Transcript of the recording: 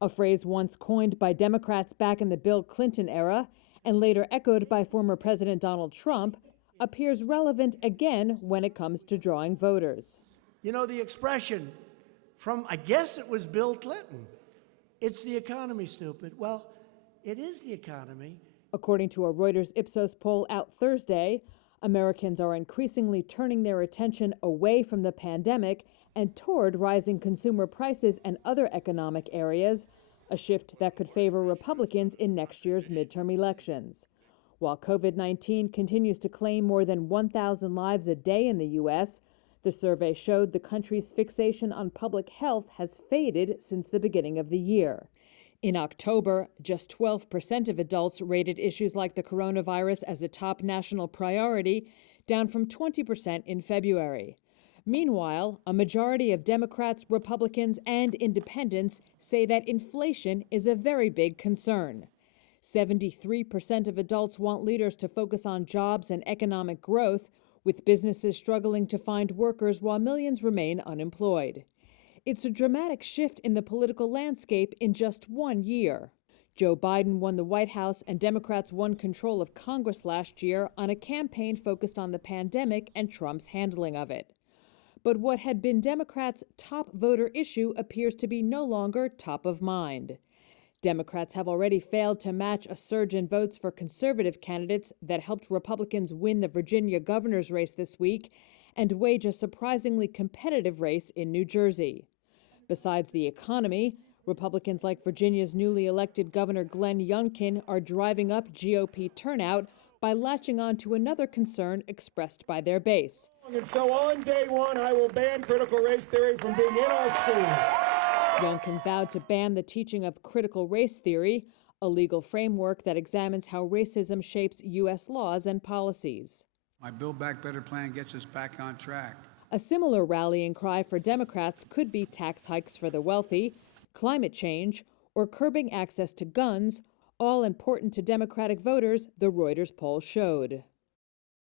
A phrase once coined by Democrats back in the Bill Clinton era and later echoed by former President Donald Trump appears relevant again when it comes to drawing voters. You know, the expression from, I guess it was Bill Clinton, it's the economy, stupid. Well, it is the economy. According to a Reuters Ipsos poll out Thursday, Americans are increasingly turning their attention away from the pandemic and toward rising consumer prices and other economic areas, a shift that could favor Republicans in next year's midterm elections. While COVID-19 continues to claim more than 1,000 lives a day in the U.S., the survey showed the country's fixation on public health has faded since the beginning of the year. In October, just 12% of adults rated issues like the coronavirus as a top national priority, down from 20% in February. Meanwhile, a majority of Democrats, Republicans, and independents say that inflation is a very big concern. 73% of adults want leaders to focus on jobs and economic growth, with businesses struggling to find workers while millions remain unemployed. It's a dramatic shift in the political landscape in just 1 year. Joe Biden won the White House and Democrats won control of Congress last year on a campaign focused on the pandemic and Trump's handling of it. But what had been Democrats' top voter issue appears to be no longer top of mind. Democrats have already failed to match a surge in votes for conservative candidates that helped Republicans win the Virginia governor's race this week and wage a surprisingly competitive race in New Jersey. Besides the economy, Republicans like Virginia's newly elected Governor Glenn Youngkin are driving up GOP turnout by latching on to another concern expressed by their base. And so on day one, I will ban critical race theory from being in our schools. Youngkin vowed to ban the teaching of critical race theory, a legal framework that examines how racism shapes U.S. laws and policies. My Build Back Better plan gets us back on track. A similar rallying cry for Democrats could be tax hikes for the wealthy, climate change, or curbing access to guns, all important to Democratic voters, the Reuters poll showed.